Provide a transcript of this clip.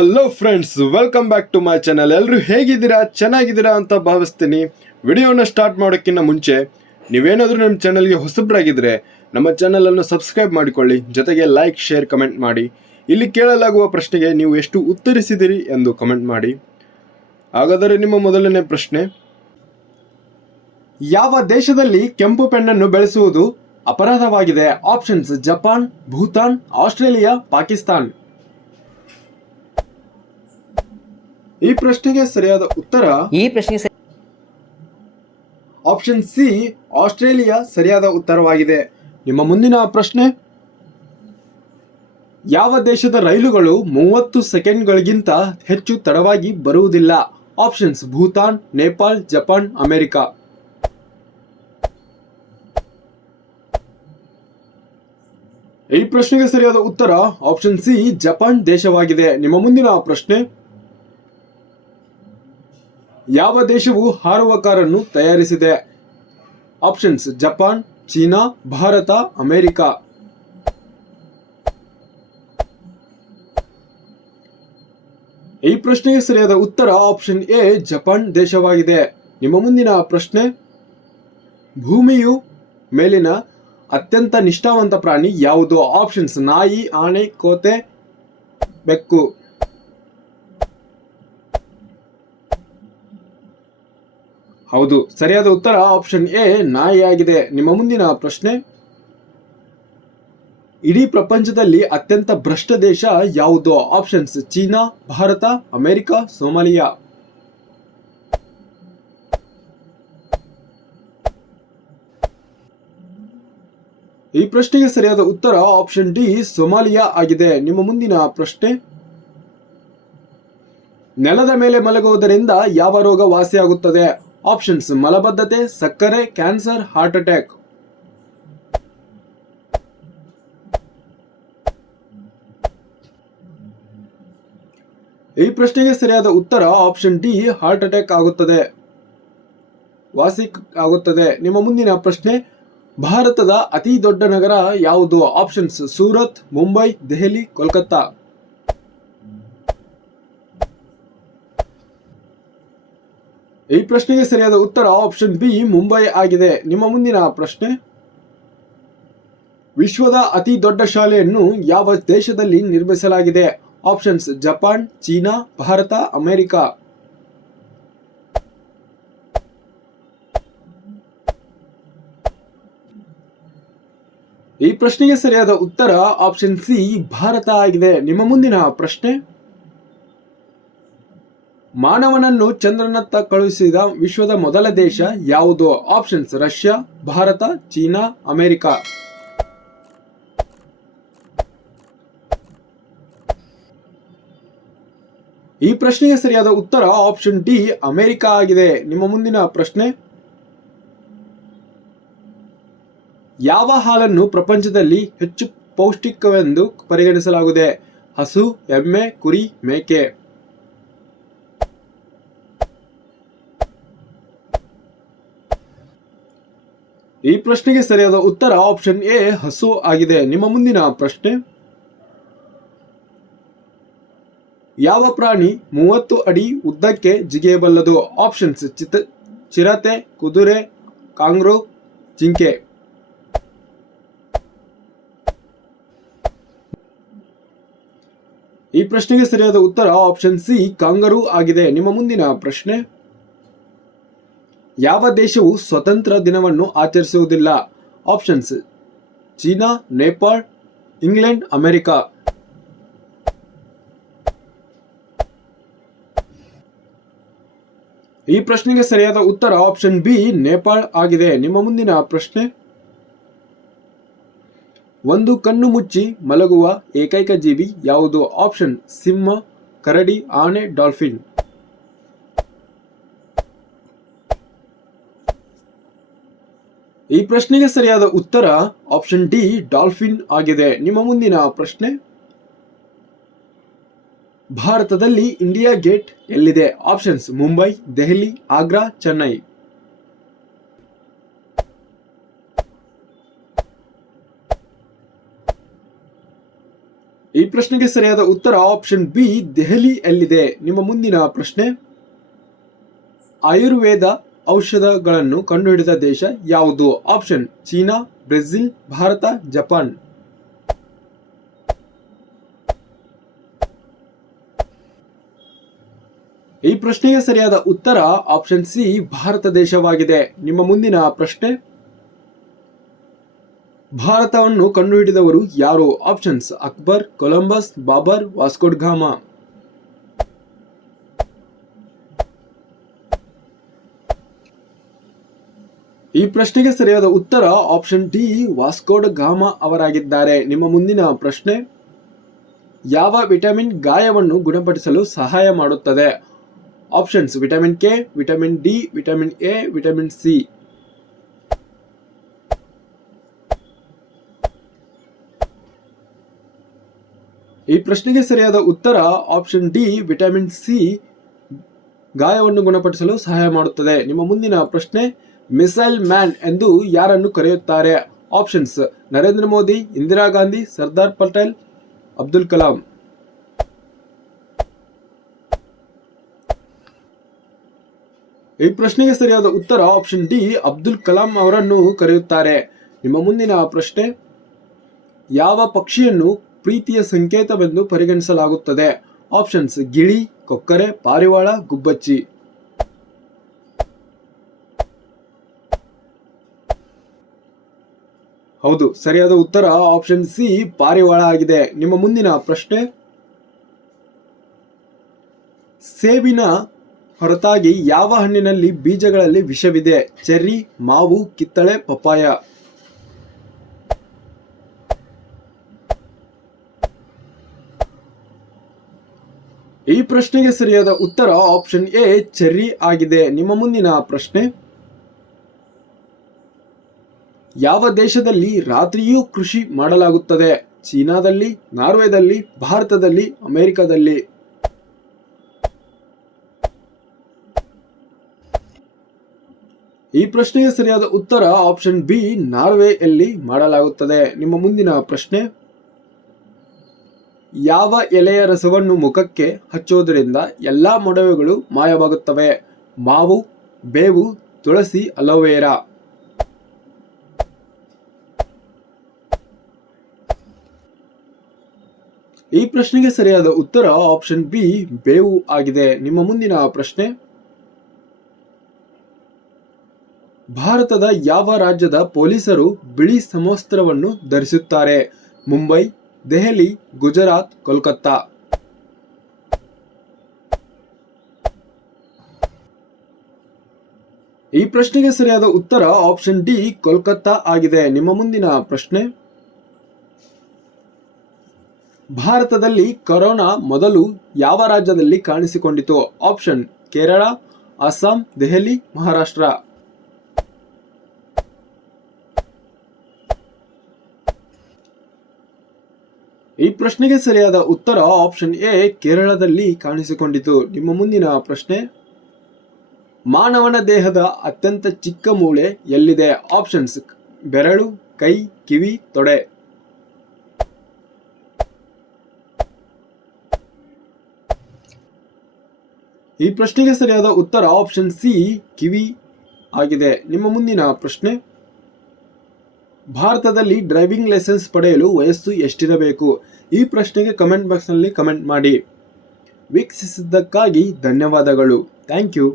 Hello friends, welcome back to my channel. ಎಲ್ಲರೂ ಹೇಗಿದ್ದೀರಾ? ಚೆನ್ನಾಗಿದ್ದೀರಾ ಅಂತ ಭಾವಿಸ್ತೀನಿ. ವಿಡಿಯೋನ ಸ್ಟಾರ್ಟ್ ಮಾಡೋಕ್ಕಿಂತ ಮುಂಚೆ ನೀವೇನಾದರೂ ನಮ್ಮ ಚಾನಲ್ಗೆ ಹೊಸಬ್ರಾಗಿದ್ದರೆ ನಮ್ಮ ಚಾನಲನ್ನು ಸಬ್ಸ್ಕ್ರೈಬ್ ಮಾಡಿಕೊಳ್ಳಿ, ಜೊತೆಗೆ ಲೈಕ್, ಶೇರ್, ಕಮೆಂಟ್ ಮಾಡಿ. ಇಲ್ಲಿ ಕೇಳಲಾಗುವ ಪ್ರಶ್ನೆಗೆ ನೀವು ಎಷ್ಟು ಉತ್ತರಿಸಿದಿರಿ ಎಂದು ಕಮೆಂಟ್ ಮಾಡಿ. ಹಾಗಾದರೆ ನಿಮ್ಮ ಮೊದಲನೇ ಪ್ರಶ್ನೆ, ಯಾವ ದೇಶದಲ್ಲಿ ಕೆಂಪು ಪೆನ್ನನ್ನು ಬೆಳೆಸುವುದು ಅಪರಾಧವಾಗಿದೆ? Options: Japan, Bhutan, Australia, Pakistan. ಈ ಪ್ರಶ್ನೆಗೆ ಸರಿಯಾದ ಉತ್ತರ ಆಪ್ಷನ್ ಸಿ, ಆಸ್ಟ್ರೇಲಿಯಾ ಸರಿಯಾದ ಉತ್ತರವಾಗಿದೆ. ನಿಮ್ಮ ಮುಂದಿನ ಪ್ರಶ್ನೆ, ಯಾವ ದೇಶದ ರೈಲುಗಳು 30 ಸೆಕೆಂಡ್ಗಳಿಗಿಂತ ಹೆಚ್ಚು ತಡವಾಗಿ ಬರುವುದಿಲ್ಲ? Options: Bhutan, Nepal, Japan, America. ಈ ಪ್ರಶ್ನೆಗೆ ಸರಿಯಾದ ಉತ್ತರ ಆಪ್ಷನ್ ಸಿ, ಜಪಾನ್ ದೇಶವಾಗಿದೆ. ನಿಮ್ಮ ಮುಂದಿನ ಪ್ರಶ್ನೆ, ಯಾವ ದೇಶವು ಹಾರುವ ಕಾರನ್ನು ತಯಾರಿಸಿದೆ? Options: Japan, China, Bharat, America. ಈ ಪ್ರಶ್ನೆಗೆ ಸರಿಯಾದ ಉತ್ತರ ಆಪ್ಷನ್ ಎ, ಜಪಾನ್ ದೇಶವಾಗಿದೆ. ನಿಮ್ಮ ಮುಂದಿನ ಪ್ರಶ್ನೆ, ಭೂಮಿಯು ಮೇಲಿನ ಅತ್ಯಂತ ನಿಷ್ಠಾವಂತ ಪ್ರಾಣಿ ಯಾವುದು? ಆಪ್ಷನ್ಸ್: ನಾಯಿ, ಆನೆ, ಕೋತೆ, ಬೆಕ್ಕು. ಹೌದು, ಸರಿಯಾದ ಉತ್ತರ ಆಪ್ಷನ್ ಎ, ನಾಯಿಯಾಗಿದೆ. ನಿಮ್ಮ ಮುಂದಿನ ಪ್ರಶ್ನೆ, ಇಡೀ ಪ್ರಪಂಚದಲ್ಲಿ ಅತ್ಯಂತ ಭ್ರಷ್ಟ ದೇಶ ಯಾವುದು? Options: China, Bharat, America, Somalia. ಈ ಪ್ರಶ್ನೆಗೆ ಸರಿಯಾದ ಉತ್ತರ ಆಪ್ಷನ್ ಡಿ, ಸೋಮಾಲಿಯಾ ಆಗಿದೆ. ನಿಮ್ಮ ಮುಂದಿನ ಪ್ರಶ್ನೆ, ನೆಲದ ಮೇಲೆ ಮಲಗುವುದರಿಂದ ಯಾವ ರೋಗ ವಾಸಿಯಾಗುತ್ತದೆ? ಆಪ್ಷನ್ಸ್: ಮಲಬದ್ಧತೆ, ಸಕ್ಕರೆ, ಕ್ಯಾನ್ಸರ್, ಹಾರ್ಟ್ ಅಟ್ಯಾಕ್. ಈ ಪ್ರಶ್ನೆಗೆ ಸರಿಯಾದ ಉತ್ತರ ಆಪ್ಷನ್ ಡಿ, ಹಾರ್ಟ್ ಅಟ್ಯಾಕ್ ಆಗುತ್ತದೆ, ವಾಸಿ ಆಗುತ್ತದೆ. ನಿಮ್ಮ ಮುಂದಿನ ಪ್ರಶ್ನೆ, ಭಾರತದ ಅತಿ ದೊಡ್ಡ ನಗರ ಯಾವುದು? ಆಪ್ಷನ್ಸ್: ಸೂರತ್, ಮುಂಬೈ, ದೆಹಲಿ, ಕೋಲ್ಕತ್ತಾ. ಈ ಪ್ರಶ್ನೆಗೆ ಸರಿಯಾದ ಉತ್ತರ ಆಪ್ಷನ್ ಬಿ, ಮುಂಬೈ ಆಗಿದೆ. ನಿಮ್ಮ ಮುಂದಿನ ಪ್ರಶ್ನೆ, ವಿಶ್ವದ ಅತಿ ದೊಡ್ಡ ಶಾಲೆಯನ್ನು ಯಾವ ದೇಶದಲ್ಲಿ ನಿರ್ಮಿಸಲಾಗಿದೆ? Options: Japan, China, Bharat, America. ಈ ಪ್ರಶ್ನೆಗೆ ಸರಿಯಾದ ಉತ್ತರ ಆಪ್ಷನ್ ಸಿ, ಭಾರತ ಆಗಿದೆ. ನಿಮ್ಮ ಮುಂದಿನ ಪ್ರಶ್ನೆ, ಮಾನವನನ್ನು ಚಂದ್ರನತ್ತ ಕಳುಹಿಸಿದ ವಿಶ್ವದ ಮೊದಲ ದೇಶ ಯಾವುದು? Options: Russia, Bharat, China, America. ಈ ಪ್ರಶ್ನೆಗೆ ಸರಿಯಾದ ಉತ್ತರ ಆಪ್ಷನ್ ಡಿ, ಅಮೆರಿಕ ಆಗಿದೆ. ನಿಮ್ಮ ಮುಂದಿನ ಪ್ರಶ್ನೆ, ಯಾವ ಹಾಲನ್ನು ಪ್ರಪಂಚದಲ್ಲಿ ಹೆಚ್ಚು ಪೌಷ್ಟಿಕವೆಂದು ಪರಿಗಣಿಸಲಾಗಿದೆ? ಹಸು, ಎಮ್ಮೆ, ಕುರಿ, ಮೇಕೆ. ಈ ಪ್ರಶ್ನೆಗೆ ಸರಿಯಾದ ಉತ್ತರ ಆಪ್ಷನ್ ಎ, ಹಸು ಆಗಿದೆ. ನಿಮ್ಮ ಮುಂದಿನ ಪ್ರಶ್ನೆ, ಯಾವ ಪ್ರಾಣಿ 30 ಅಡಿ ಉದ್ದಕ್ಕೆ ಜಿಗಿಯಬಲ್ಲದು? ಆಪ್ಷನ್ಸ್: ಚಿರತೆ, ಕುದುರೆ, ಕಾಂಗ್ರೂ, ಜಿಂಕೆ. ಈ ಪ್ರಶ್ನೆಗೆ ಸರಿಯಾದ ಉತ್ತರ ಆಪ್ಷನ್ ಸಿ, ಕಾಂಗರೂ ಆಗಿದೆ. ನಿಮ್ಮ ಮುಂದಿನ ಪ್ರಶ್ನೆ, ಯಾವ ದೇಶವು ಸ್ವತಂತ್ರ ದಿನವನ್ನು ಆಚರಿಸುವುದಿಲ್ಲ? Options: China, Nepal, England, America. ಈ ಪ್ರಶ್ನೆಗೆ ಸರಿಯಾದ ಉತ್ತರ ಆಪ್ಷನ್ ಬಿ, ನೇಪಾಳ್ ಆಗಿದೆ. ನಿಮ್ಮ ಮುಂದಿನ ಪ್ರಶ್ನೆ, ಒಂದು ಕಣ್ಣು ಮುಚ್ಚಿ ಮಲಗುವ ಏಕೈಕ ಜೀವಿ ಯಾವುದು? ಆಪ್ಷನ್: ಸಿಂಹ, ಕರಡಿ, ಆನೆ, ಡಾಲ್ಫಿನ್. ಈ ಪ್ರಶ್ನೆಗೆ ಸರಿಯಾದ ಉತ್ತರ ಆಪ್ಷನ್ ಡಿ, ಡಾಲ್ಫಿನ್ ಆಗಿದೆ. ನಿಮ್ಮ ಮುಂದಿನ ಪ್ರಶ್ನೆ, ಭಾರತದಲ್ಲಿ ಇಂಡಿಯಾ ಗೇಟ್ ಎಲ್ಲಿದೆ? ಆಪ್ಷನ್ಸ್: ಮುಂಬೈ, ದೆಹಲಿ, ಆಗ್ರಾ, ಚೆನ್ನೈ. ಈ ಈ ಪ್ರಶ್ನೆಗೆ ಸರಿಯಾದ ಉತ್ತರ ಆಪ್ಷನ್ ಬಿ, ದೆಹಲಿ ಎಲ್ಲಿದೆ. ನಿಮ್ಮ ಮುಂದಿನ ಪ್ರಶ್ನೆ, ಆಯುರ್ವೇದ ಔಷಧಗಳನ್ನು ಕಂಡುಹಿಡಿದ ದೇಶ ಯಾವುದು. Option China, Brazil, Bharat, Japan. ಈ ಪ್ರಶ್ನೆಗೆ ಸರಿಯಾದ ಉತ್ತರ ಆಪ್ಷನ್ ಸಿ, ಭಾರತ ದೇಶವಾಗಿದೆ. ನಿಮ್ಮ ಮುಂದಿನ ಪ್ರಶ್ನೆ, ಭಾರತವನ್ನು ಕಂಡುಹಿಡಿದವರು ಯಾರು. Options Akbar, Columbus, Babar, Vasco da Gama. ಈ ಪ್ರಶ್ನೆಗೆ ಸರಿಯಾದ ಉತ್ತರ ಆಪ್ಷನ್ ಡಿ, ವಾಸ್ಕೋಡಗಾಮ ಅವರಾಗಿದ್ದಾರೆ. ನಿಮ್ಮ ಮುಂದಿನ ಪ್ರಶ್ನೆ, ಯಾವ ವಿಟಮಿನ್ ಗಾಯವನ್ನು ಗುಣಪಡಿಸಲು ಸಹಾಯ ಮಾಡುತ್ತದೆ. Options vitamin K, vitamin D, vitamin A, vitamin C. ಈ ಪ್ರಶ್ನೆಗೆ ಸರಿಯಾದ ಉತ್ತರ ಆಪ್ಷನ್ ಡಿ, ವಿಟಮಿನ್ ಸಿ ಗಾಯವನ್ನು ಗುಣಪಡಿಸಲು ಸಹಾಯ ಮಾಡುತ್ತದೆ. ನಿಮ್ಮ ಮುಂದಿನ ಪ್ರಶ್ನೆ, ಮಿಸೈಲ್ ಮ್ಯಾನ್ ಎಂದು ಯಾರನ್ನು ಕರೆಯುತ್ತಾರೆ. ಆಪ್ಷನ್ಸ್ ನರೇಂದ್ರ ಮೋದಿ, ಇಂದಿರಾ ಗಾಂಧಿ, ಸರ್ದಾರ್ ಪಟೇಲ್, ಅಬ್ದುಲ್ ಕಲಾಂ. ಈ ಪ್ರಶ್ನೆಗೆ ಸರಿಯಾದ ಉತ್ತರ ಆಪ್ಷನ್ ಡಿ, ಅಬ್ದುಲ್ ಕಲಾಂ ಅವರನ್ನು ಕರೆಯುತ್ತಾರೆ. ನಿಮ್ಮ ಮುಂದಿನ ಪ್ರಶ್ನೆ, ಯಾವ ಪಕ್ಷಿಯನ್ನು ಪ್ರೀತಿಯ ಸಂಕೇತವೆಂದು ಪರಿಗಣಿಸಲಾಗುತ್ತದೆ. ಆಪ್ಷನ್ಸ್ ಗಿಳಿ, ಕೊಕ್ಕರೆ, ಪಾರಿವಾಳ, ಗುಬ್ಬಚ್ಚಿ. ಹೌದು, ಸರಿಯಾದ ಉತ್ತರ ಆಪ್ಷನ್ ಸಿ, ಪಾರಿವಾಳ ಆಗಿದೆ. ನಿಮ್ಮ ಮುಂದಿನ ಪ್ರಶ್ನೆ, ಸೇಬಿನ ಹೊರತಾಗಿ ಯಾವ ಹಣ್ಣಿನಲ್ಲಿ ಬೀಜಗಳಲ್ಲಿ ವಿಷವಿದೆ. ಚೆರ್ರಿ, ಮಾವು, ಕಿತ್ತಳೆ, ಪಪ್ಪಾಯ. ಈ ಪ್ರಶ್ನೆಗೆ ಸರಿಯಾದ ಉತ್ತರ ಆಪ್ಷನ್ ಎ, ಚೆರ್ರಿ ಆಗಿದೆ. ನಿಮ್ಮ ಮುಂದಿನ ಪ್ರಶ್ನೆ, ಯಾವ ದೇಶದಲ್ಲಿ ರಾತ್ರಿಯೂ ಕೃಷಿ ಮಾಡಲಾಗುತ್ತದೆ. ಚೀನಾದಲ್ಲಿ, ನಾರ್ವೆದಲ್ಲಿ, ಭಾರತದಲ್ಲಿ, ಅಮೆರಿಕದಲ್ಲಿ. ಈ ಪ್ರಶ್ನೆಗೆ ಸರಿಯಾದ ಉತ್ತರ ಆಪ್ಷನ್ ಬಿ, ನಾರ್ವೆಯಲ್ಲಿ ಮಾಡಲಾಗುತ್ತದೆ. ನಿಮ್ಮ ಮುಂದಿನ ಪ್ರಶ್ನೆ, ಯಾವ ಎಲೆಯ ರಸವನ್ನು ಮುಖಕ್ಕೆ ಹಚ್ಚುವುದರಿಂದ ಎಲ್ಲಾ ಮೊಡವೆಗಳು ಮಾಯವಾಗುತ್ತವೆ. ಮಾವು, ಬೇವು, ತುಳಸಿ, ಅಲೋವೆರಾ. ಈ ಪ್ರಶ್ನೆಗೆ ಸರಿಯಾದ ಉತ್ತರ ಆಪ್ಷನ್ ಬಿ, ಬೇವು ಆಗಿದೆ. ನಿಮ್ಮ ಮುಂದಿನ ಪ್ರಶ್ನೆ, ಭಾರತದ ಯಾವ ರಾಜ್ಯದ ಪೊಲೀಸರು ಬಿಳಿ ಸಮವಸ್ತ್ರವನ್ನು ಧರಿಸುತ್ತಾರೆ. ಮುಂಬೈ, ದೆಹಲಿ, ಗುಜರಾತ್, ಕೋಲ್ಕತ್ತಾ. ಈ ಪ್ರಶ್ನೆಗೆ ಸರಿಯಾದ ಉತ್ತರ ಆಪ್ಷನ್ ಡಿ, ಕೋಲ್ಕತ್ತಾ ಆಗಿದೆ. ನಿಮ್ಮ ಮುಂದಿನ ಪ್ರಶ್ನೆ, ಭಾರತದಲ್ಲಿ ಕೊರೋನಾ ಮೊದಲು ಯಾವ ರಾಜ್ಯದಲ್ಲಿ ಕಾಣಿಸಿಕೊಂಡಿತು. ಆಪ್ಷನ್ ಕೇರಳ, ಅಸ್ಸಾಂ, ದೆಹಲಿ, ಮಹಾರಾಷ್ಟ್ರ. ಈ ಪ್ರಶ್ನೆಗೆ ಸರಿಯಾದ ಉತ್ತರ ಆಪ್ಷನ್ ಎ, ಕೇರಳದಲ್ಲಿ ಕಾಣಿಸಿಕೊಂಡಿತು. ನಿಮ್ಮ ಮುಂದಿನ ಪ್ರಶ್ನೆ, ಮಾನವನ ದೇಹದ ಅತ್ಯಂತ ಚಿಕ್ಕ ಮೂಳೆ ಎಲ್ಲಿದೆ. ಆಪ್ಷನ್ಸ್ ಬೆರಳು, ಕೈ, ಕಿವಿ, ತೊಡೆ. ಈ ಪ್ರಶ್ನೆಗೆ ಸರಿಯಾದ ಉತ್ತರ ಆಪ್ಷನ್ ಸಿ, ಕಿವಿ ಆಗಿದೆ. ನಿಮ್ಮ ಮುಂದಿನ ಪ್ರಶ್ನೆ, ಭಾರತದಲ್ಲಿ ಡ್ರೈವಿಂಗ್ ಲೈಸೆನ್ಸ್ ಪಡೆಯಲು ವಯಸ್ಸು ಎಷ್ಟಿರಬೇಕು. ಈ ಪ್ರಶ್ನೆಗೆ ಕಮೆಂಟ್ ಬಾಕ್ಸ್ನಲ್ಲಿ ಕಮೆಂಟ್ ಮಾಡಿ. ವೀಕ್ಷಿಸಿದ್ದಕ್ಕಾಗಿ ಧನ್ಯವಾದಗಳು. Thank you.